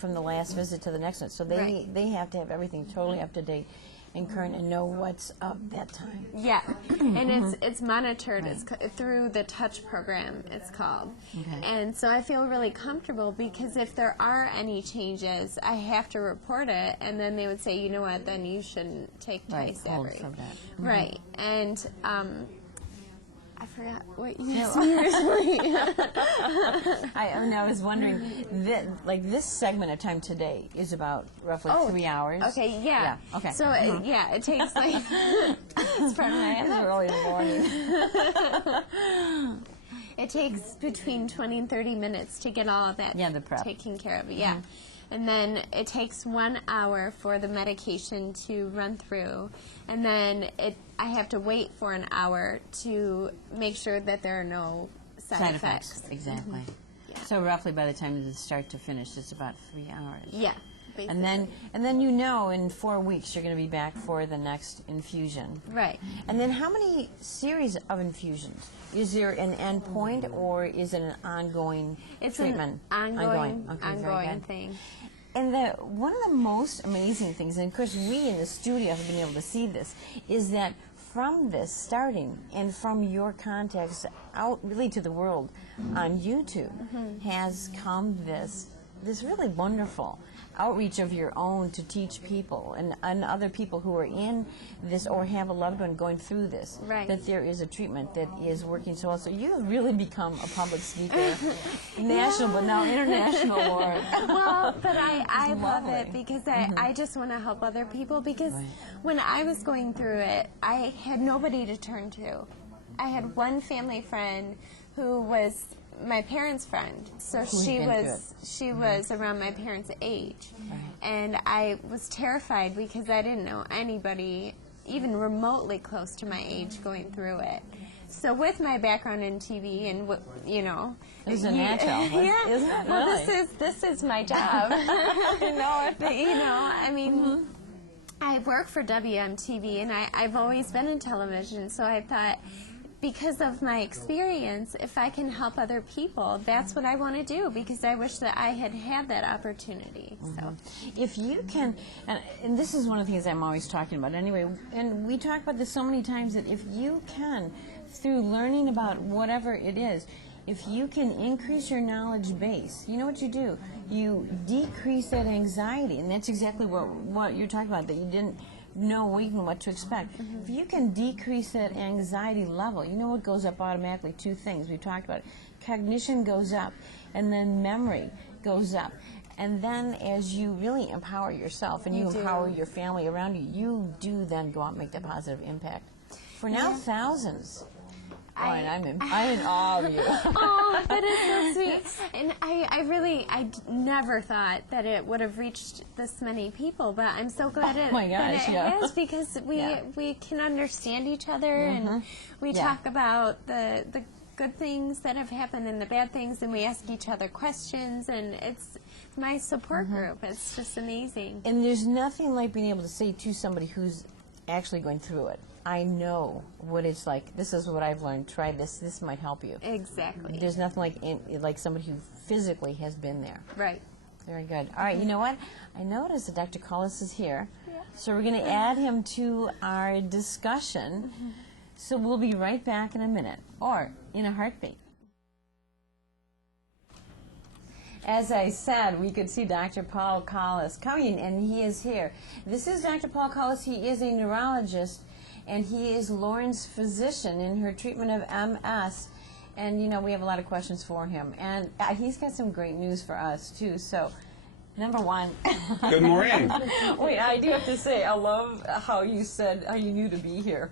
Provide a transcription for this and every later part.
from the last visit to the next one. So they have to have everything totally up to date and current and know what's up that time. Yeah, and it's monitored. It's through the Touch program, it's called. Okay. And so I feel really comfortable because if there are any changes, I have to report it, and then they would say, you know what, then you shouldn't take Ty-Savary. Right, and I forgot what you asked me originally. I was wondering, like this segment of time today is about roughly 3 hours. Okay, yeah. Okay. So, it takes like, it's part of my It's early in the morning. It takes between 20 and 30 minutes to get all of that the prep taken care of. Yeah. And then it takes 1 hour for the medication to run through. And then I have to wait for an hour to make sure that there are no side effects. Exactly. So roughly by the time it's start to finish, it's about 3 hours. Yeah. Basically. And then you know in 4 weeks you're going to be back for the next infusion. Right. And then how many series of infusions? Is there an end point or is it an ongoing treatment? It's an ongoing thing. And one of the most amazing things, and of course we in the studio have been able to see this, is that from this starting and from your contacts out really to the world on YouTube has come this really wonderful outreach of your own to teach people and other people who are in this or have a loved one going through this, that there is a treatment that is working so well. So you have really become a public speaker, national but now international. Well, but I love it because I just want to help other people because when I was going through it, I had nobody to turn to. I had one family friend who was my parents' friend, so she was around my parents' age, and I was terrified because I didn't know anybody even remotely close to my age going through it. So with my background in TV and it's a natural, isn't it? Well, this is my job. I mean, I work for WMTV, and I've always been in television, so I thought, because of my experience, if I can help other people, that's what I want to do because I wish that I had had that opportunity. So, if you can, and this is one of the things I'm always talking about anyway, and we talk about this so many times, that if you can, through learning about whatever it is, if you can increase your knowledge base, you know what you do? You decrease that anxiety, and that's exactly what you're talking about, that you didn't know even what to expect. If you can decrease that anxiety level, you know what goes up automatically? Two things we've talked about. Cognition goes up, and then memory goes up. And then as you really empower yourself and you empower your family around you, you do then go out and make that positive impact. For now, thousands. I'm in awe of you. Oh, that is so sweet. And I never thought that it would have reached this many people, but I'm so glad it has because we can understand each other and we talk about the good things that have happened and the bad things, and we ask each other questions, and it's my support group. It's just amazing. And there's nothing like being able to say to somebody who's actually going through it, I know what it's like. This is what I've learned. Try this. This might help you. Exactly. There's nothing like somebody who physically has been there. Right. Very good. All right, you know what? I noticed that Dr. Cullis is here, so we're going to add him to our discussion. So we'll be right back in a minute, or in a heartbeat. As I said, we could see Dr. Paul Cullis coming, and he is here. This is Dr. Paul Cullis. He is a neurologist, and he is Lauren's physician in her treatment of MS. And, you know, we have a lot of questions for him. And he's got some great news for us, too. So, number one. Good morning. Wait, I do have to say, I love how you said how you knew to be here.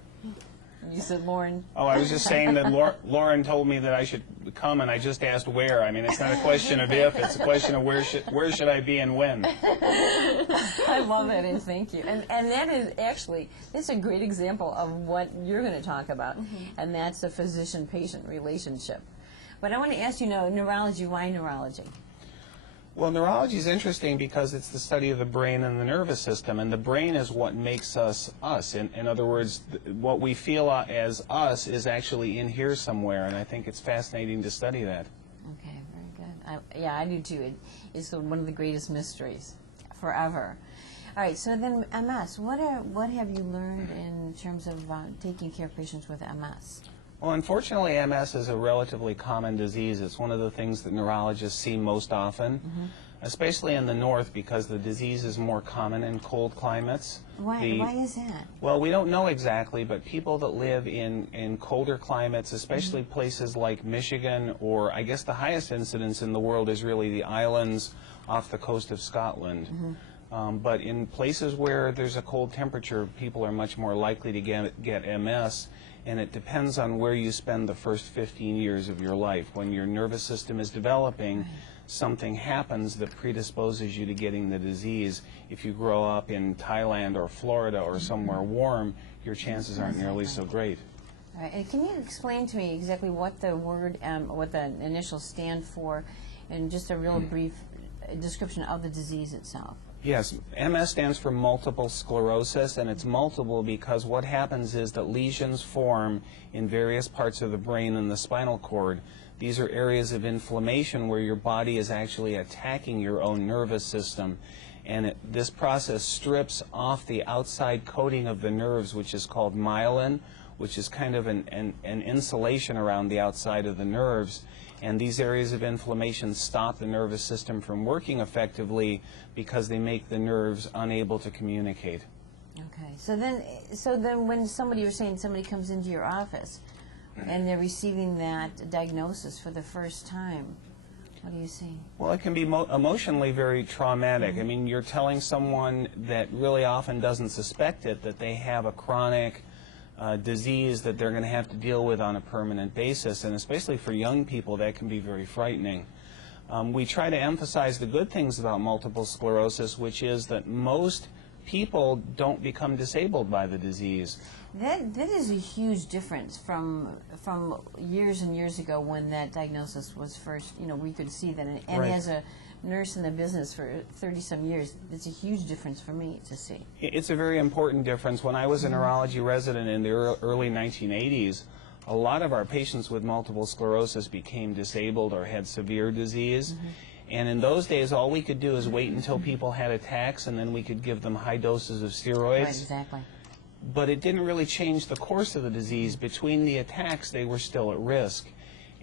You said Lauren. Oh, I was just saying that Lauren told me that I should come, and I just asked where. I mean, it's not a question of if, it's a question of where should I be and when. I love that, and thank you. And that is actually, it's a great example of what you're going to talk about, and that's the physician-patient relationship. But I want to ask you, neurology, why neurology? Well, neurology is interesting because it's the study of the brain and the nervous system, and the brain is what makes us us. In other words, what we feel as us is actually in here somewhere, and I think it's fascinating to study that. Okay, very good. Yeah, I do too. It is one of the greatest mysteries forever. All right, so then MS, what have you learned in terms of taking care of patients with MS? Well, unfortunately, MS is a relatively common disease. It's one of the things that neurologists see most often, especially in the north, because the disease is more common in cold climates. Why is that? Well, we don't know exactly, but people that live in colder climates, especially places like Michigan, or I guess the highest incidence in the world is really the islands off the coast of Scotland. But in places where there's a cold temperature, people are much more likely to get MS, and it depends on where you spend the first 15 years of your life. When your nervous system is developing, something happens that predisposes you to getting the disease. If you grow up in Thailand or Florida or somewhere warm, your chances aren't nearly so great. All right, and can you explain to me exactly what the word, what the initials stand for, and just a real brief description of the disease itself? Yes, MS stands for multiple sclerosis, and it's multiple because what happens is that lesions form in various parts of the brain and the spinal cord. These are areas of inflammation where your body is actually attacking your own nervous system, and this process strips off the outside coating of the nerves, which is called myelin, which is kind of an insulation around the outside of the nerves. And these areas of inflammation stop the nervous system from working effectively because they make the nerves unable to communicate. Okay, so then when you're saying somebody comes into your office and they're receiving that diagnosis for the first time, what do you see? Well, it can be emotionally very traumatic. I mean, you're telling someone that really often doesn't suspect it that they have a chronic disease that they're going to have to deal with on a permanent basis, and especially for young people that can be very frightening. We try to emphasize the good things about multiple sclerosis, which is that most people don't become disabled by the disease. That is a huge difference from years and years ago when that diagnosis was first, we could see that. And Right. as a nurse in the business for 30-some years, it's a huge difference for me to see. It's a very important difference. When I was a neurology resident in the early 1980s, a lot of our patients with multiple sclerosis became disabled or had severe disease. And in those days, all we could do is wait until people had attacks, and then we could give them high doses of steroids. Right, exactly. But it didn't really change the course of the disease. Between the attacks, they were still at risk.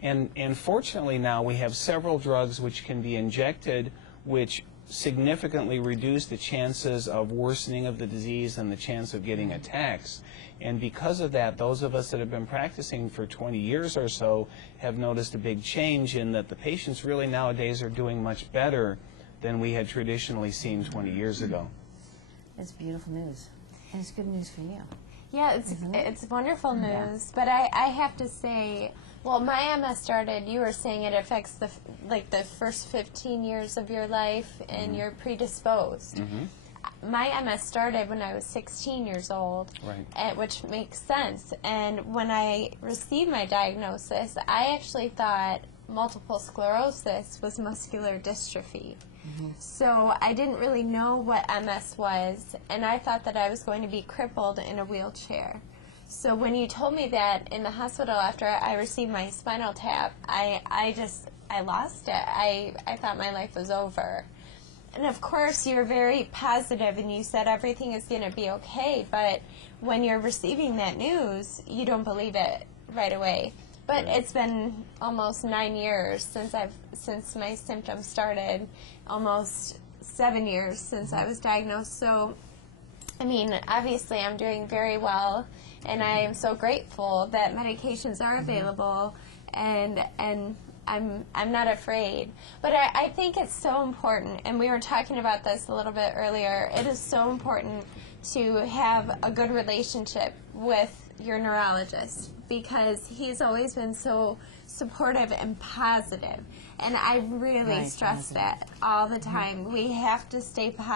And fortunately now we have several drugs which can be injected which significantly reduce the chances of worsening of the disease and the chance of getting attacks. And because of that, those of us that have been practicing for 20 years or so have noticed a big change in that the patients really nowadays are doing much better than we had traditionally seen 20 years ago. It's beautiful news. And it's good news for you. Yeah, it's wonderful news, but I have to say, well, my MS started, you were saying it affects the first 15 years of your life and you're predisposed. My MS started when I was 16 years old, Right. which makes sense. And when I received my diagnosis, I actually thought multiple sclerosis was muscular dystrophy. So I didn't really know what MS was, and I thought that I was going to be crippled in a wheelchair. So when you told me that in the hospital after I received my spinal tap, I lost it. I thought my life was over. And of course, you're very positive and you said everything is going to be okay, but when you're receiving that news, you don't believe it right away. But it's been almost 9 years since my symptoms started, almost 7 years since I was diagnosed. So, I mean, obviously I'm doing very well, and I am so grateful that medications are available, and I'm not afraid. But I think it's so important, and we were talking about this a little bit earlier, it is so important to have a good relationship with your neurologist, because he's always been so supportive and positive, and I really stress that all the time. We have to stay positive.